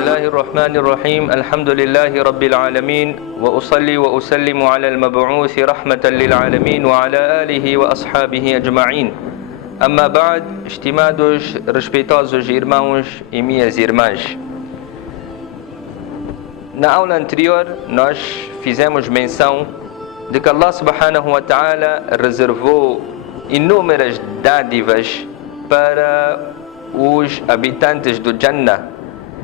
الله الرحمن الرحيم الحمد لله رب العالمين وأصلي وأسلم على المبعوث رحمة للعالمين وعلى آله وأصحابه أجمعين. أما بعد, estimados, respeitosos irmãos e minhas irmãs, na aula anterior nós fizemos menção de que Allah subhanahu wa ta'ala reservou inúmeras dádivas para os habitantes do Jannah,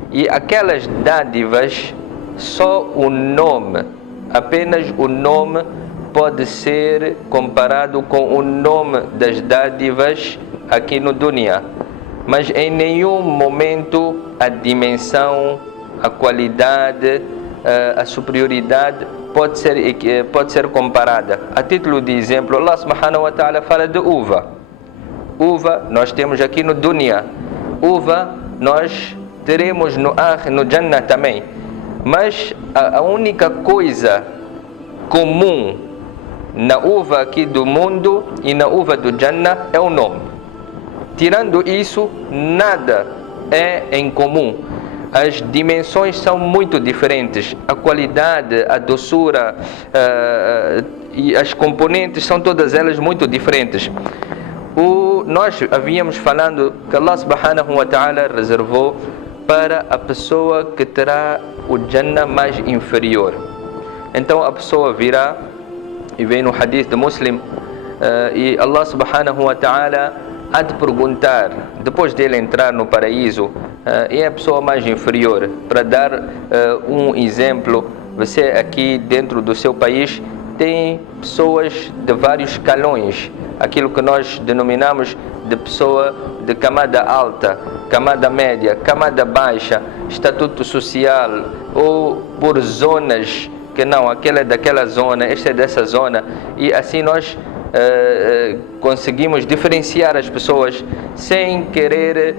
e aquelas dádivas, só o nome, apenas o nome pode ser comparado com o nome das dádivas aqui no dunya, mas em nenhum momento a dimensão, a qualidade, a superioridade pode ser comparada. A título de exemplo, Allah subhanahu wa ta'ala fala de uva. Uva nós temos aqui no dunya, uva nós teremos no Jannah também, mas a única coisa comum na uva aqui do mundo e na uva do Jannah é o nome. Tirando isso, nada é em comum. As dimensões são muito diferentes, a qualidade, a doçura e as componentes são todas elas muito diferentes. Nós havíamos falando que Allah subhanahu wa ta'ala reservou para a pessoa que terá o Jannah mais inferior. Então a pessoa virá, e vem no hadith de Muslim, e Allah subhanahu wa ta'ala há de perguntar, depois dele entrar no paraíso, é a pessoa mais inferior. Para dar um exemplo, você aqui dentro do seu país tem pessoas de vários escalões, aquilo que nós denominamos de pessoa de camada alta, camada média, camada baixa, estatuto social, ou por zonas, que não, aquela é daquela zona, esta é dessa zona, e assim nós conseguimos diferenciar as pessoas sem querer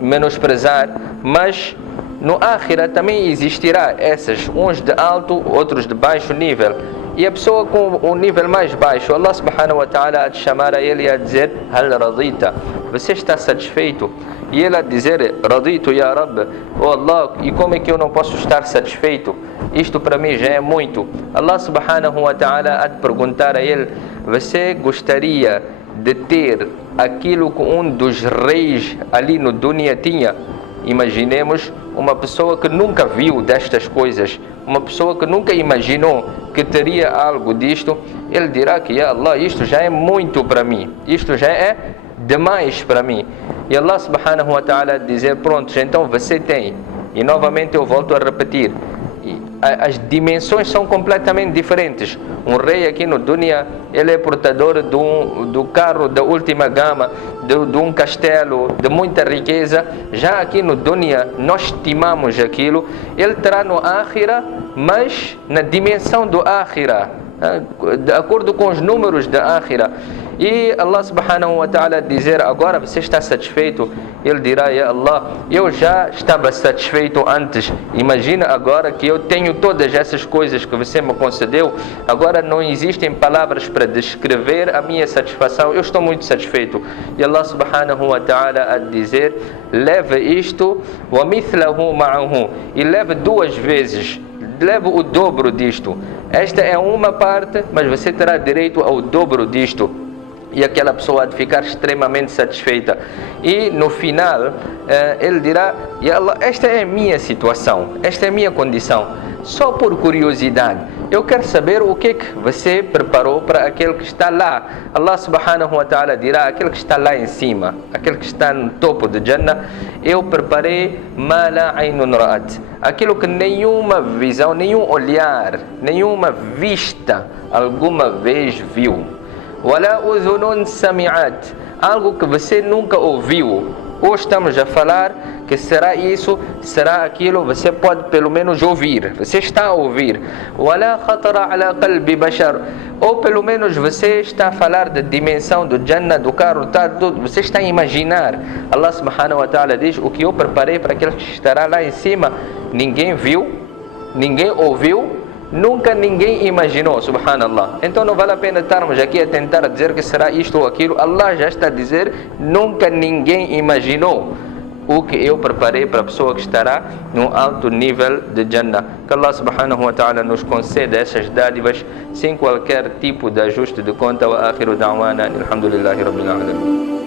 menosprezar, mas no Akhira também existirá essas, uns de alto, outros de baixo nível. E a pessoa com o nível mais baixo, Allah subhanahu wa ta'ala há de chamar a ele e a dizer: Hal radita, você está satisfeito? E ele a dizer: Raditu ya Rabb, oh Allah, e como é que eu não posso estar satisfeito? Isto para mim já é muito. Allah subhanahu wa ta'ala há de perguntar a ele: você gostaria de ter aquilo que um dos reis ali no dunya tinha? Imaginemos uma pessoa que nunca viu destas coisas, uma pessoa que nunca imaginou que teria algo disto. Ele dirá que: Ya Allah, isto já é muito para mim, isto já é demais para mim. E Allah subhanahu wa ta'ala dizer: pronto, então você tem. E novamente eu volto a repetir, as dimensões são completamente diferentes. Um rei aqui no dunya, ele é portador do carro da última gama, de um castelo, de muita riqueza. Já aqui no dunya, nós estimamos aquilo. Ele terá no Akhira, mas na dimensão do Akhira, de acordo com os números da Akhira. E Allah subhanahu wa ta'ala dizer: agora você está satisfeito? Ele dirá: Ya Allah, eu já estava satisfeito antes, imagina agora que eu tenho todas essas coisas que você me concedeu. Agora não existem palavras para descrever a minha satisfação, eu estou muito satisfeito. E Allah subhanahu wa ta'ala a dizer: leve isto, wa mithlahu ma'ahu, e leve duas vezes, leve o dobro disto. Esta é uma parte, mas você terá direito ao dobro disto. E aquela pessoa há de ficar extremamente satisfeita. E no final ele dirá: Ya Allah, esta é a minha situação, esta é a minha condição. Só por curiosidade, eu quero saber o que é que você preparou para aquele que está lá. Allah subhanahu wa ta'ala dirá: aquele que está lá em cima, aquele que está no topo de Jannah, eu preparei ma la aynun ra'at, aquilo que nenhuma visão, nenhum olhar, nenhuma vista alguma vez viu. Wala udhunun sami'at, algo que você nunca ouviu. Hoje estamos a falar que será isso, será aquilo, você pode pelo menos ouvir, você está a ouvir. Wala khatara ala qalbi bashar, ou pelo menos você está a falar da dimensão do Jannah, do carro, tudo, você está a imaginar. Allah subhanahu wa ta'ala diz: o que eu preparei para aquele que estará lá em cima, ninguém viu, ninguém ouviu, nunca ninguém imaginou, subhanallah. Então não vale a pena estarmos aqui a tentar dizer que será isto ou aquilo. Allah já está a dizer: nunca ninguém imaginou. o que eu preparei para a pessoa que estará num alto nível de Jannah. Que Allah subhanahu wa ta'ala nos conceda essas dádivas sem qualquer tipo de ajuste de conta. Wa akhiru da'wana alhamdulillahi rabbil alamin.